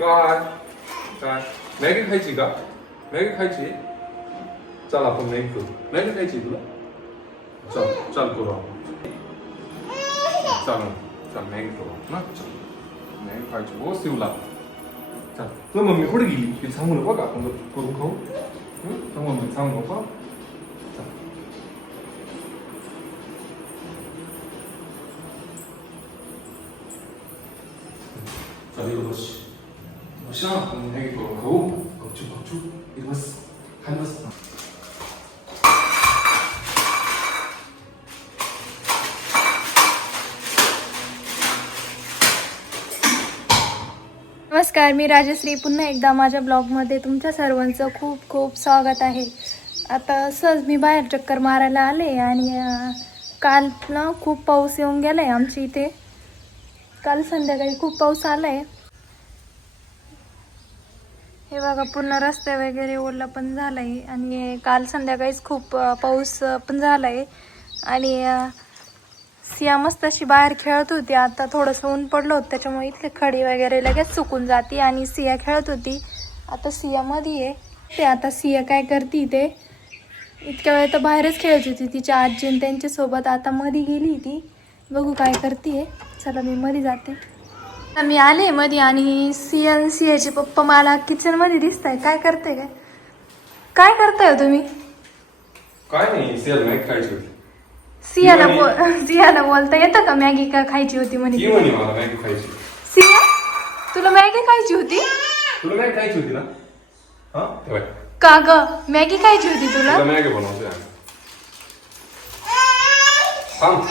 काय काय मॅगी खायची का मॅगी खायची चल आपण मॅगी करू मॅगी खायची तुला चल चल करू आपण चल चल मॅगी करू ना चल मॅगी खायची हो शिवला चल तुझी मम्मी कुठे गेली तिला सांगू नको का आपण करून खाऊ हं? तर मम्मी नमस्कार मी राजश्री. पुन्हा एकदा माझ्या ब्लॉगमध्ये तुमच्या सर्वांचं खूप खूप स्वागत आहे. आता सहज मी बाहेर चक्कर मारायला आले आणि काल ना खूप पाऊस येऊन गेला आहे आमच्या इथे. काल संध्याकाळी खूप पाऊस आला आहे हे बघा पूर्ण रस्ते वगैरे ओला पण झालाय. आणि काल संध्याकाळीच खूप पाऊस पण पण झालाय. आणि सिया मस्त अशी बाहेर खेळत होती. आता थोडंसं ऊन पडलं होतं त्याच्यामुळे इथले खडी वगैरे लगेच सुकून जाते. आणि सिया खेळत होती. आता सिया मध्ये आहे. ते आता सिया काय करते ते इतक्या वेळ तर बाहेरच खेळत होती. तिच्या आजी आणि त्यांच्यासोबत आता मध्ये गेली ती बघू काय करते चला मी मध्ये जाते. मी आले मध्ये आणि सिया आणि सियाचे पप्पा मला किचनमध्ये दिसत आहे काय करते काय? काय करताय हो तुम्ही? काय नाही सेल मॅगी खायची होती. सियाला ती बोल सियाला बोलता येतं का मॅगी का खायची होती ती म्हणे मला मॅगी खायची. सिया तुला मॅगी खायची होती? तुला मॅगी खायची होती ना? हा? का ग? मॅगी खायची होती तुला? तुला मॅगी आम्ही. थांब.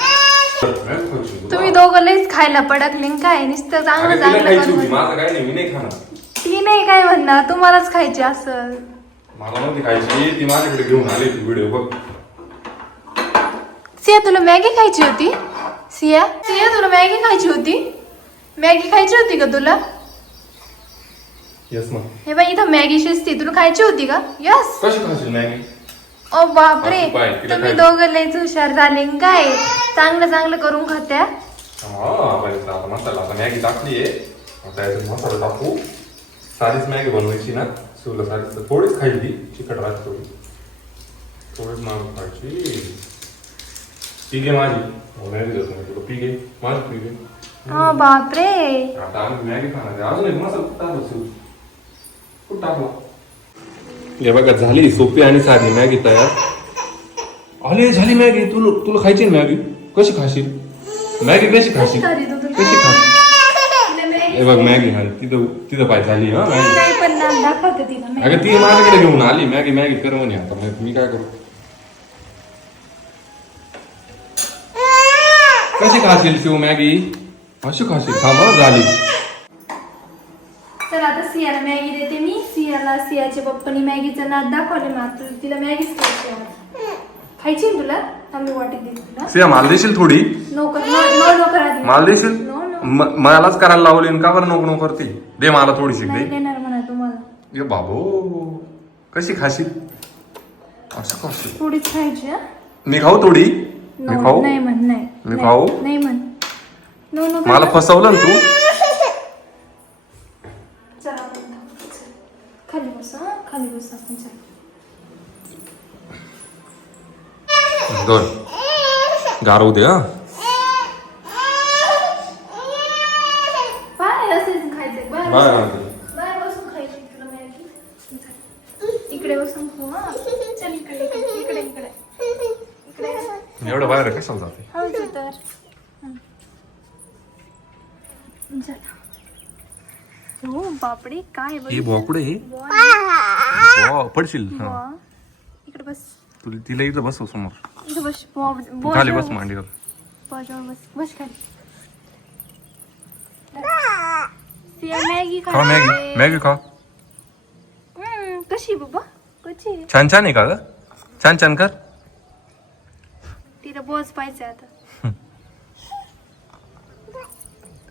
तुम्ही दोघं लईच खायला पडकले काय नुसतं चांगलं चांगलं खायची करून माझं काय नाही मी नाही खाणार. ती नाही काय म्हणणार तुम्हालाच खायची असं मला नव्हती खायची ती माझ्याकडे घेऊन आली ती व्हिडिओ बघ. सिया तुला मॅगी खायची होती? सिया सिया तुला मॅगी खायची होती? मॅगी खायची होती का तुला? येस ना हे बाई इथं मॅगी शिजती तुला खायची होती का? यस कशी खाशील मॅगी? ओ बापरे असं पाय, तिला तुम्ही खायची. दोघं लईच हुशार झाले. न काय? चांगलं चांगलं करून खात्या? हा पाहिजे आता मसाला आता मॅगी टाकली आहे. आता याच्यात मसाला टाकू. साधीच मॅगी बनवायची ना. शिवला साधी तर थोडीच खायची चिकट राहते थोडी. थोडीच माग खायची. पी घे माझी. हो, मॅगी देतो मी तुला. पी घे माझी पी घे ओ बापरे. आता आम्ही मॅगी खाणार आहे. अजून एक मसाला टाकला शिव कुठं टाकला? हे बघा झाली सोपी आणि साधी मॅगी तयार. अरे झाली मॅगी. तुला तुला खायची ना मॅगी? कशी खाशील? मॅगी कशी खाशील? कशी खाशील? हे बघ मॅगी हा तिथं तिथं पाय झाली हा मॅगी. अगं ती माझ्याकडे घेऊन आली. मॅगी मॅगी कर म्हणे आता. मग मी काय करू? कशी खाशील शिव मॅगी? अशी खाशील. थांब झाली. चल आता सियाला मॅगी देते मी. सियाला सियाच्या पप्पानी मॅगीचं नाद दाखवले आता तिला मॅगीच खायची आहे. खायची आहे तुला? आम्ही वाटीत देते तुला. सिया माल देशील थोडी? नको नो नो नो करा ती. माल देशील? No no. म- मलाच करायला लावली आणि का बरं नको नको करते? दे मला थोडीशी नाही दे देणार म्हणा तुम्हाला. ये बाबो कशी खाशील? असं खाशील थोडीच खायची हा? मी खाऊ थोडी? मी खाऊ? नाही म्हण नाही. मी नाही, खाऊ? नाही म्हण. नो नो मला फसवलं ना तू? इकडे इकडे इकडे इकडे एवढं बाहेर कशाला जाते हा हं. हो बापडे काय ही? बोकडे पडशील. इकडे बस. तुला तिला इथं बसव समोर. इकडे बस बुवा, खाली बस मांडीवर. बुवाजवळ बस बस खाली. सिया मॅगी खा मॅगी. मॅगी खा. हम्म, कशी आहे बाबा? कशी आहे? छान छान आहे का ग? छान छान कर. तिला बोज पाहिजे आता.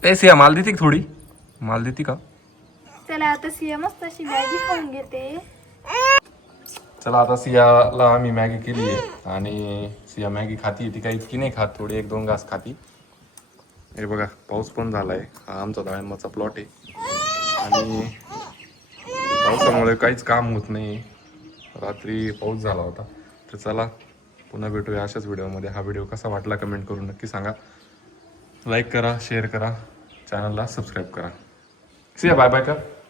ए सिया माल देते का थोडी? माल देते का? चला आता सिया मस्त अशी मॅगी खाऊन घेते. चला आता सियाला आम्ही मॅगी केली आहे. आणि सिया मॅगी खाती ती काही इतकी नाही खात थोडी एक दोन घास खाती. हे बघा पाऊस पण झालाय. हा आमचा डाळिंबाचा प्लॉट आहे. आणि पावसामुळे काहीच काम होत नाही. रात्री पाऊस झाला होता. तर चला पुन्हा भेटूया अशाच व्हिडिओमध्ये. हा व्हिडिओ कसा वाटला कमेंट करून नक्की सांगा. लाईक करा शेअर करा. चॅनलला सबस्क्राईब करा. सिया बाय बाय कर बाय कर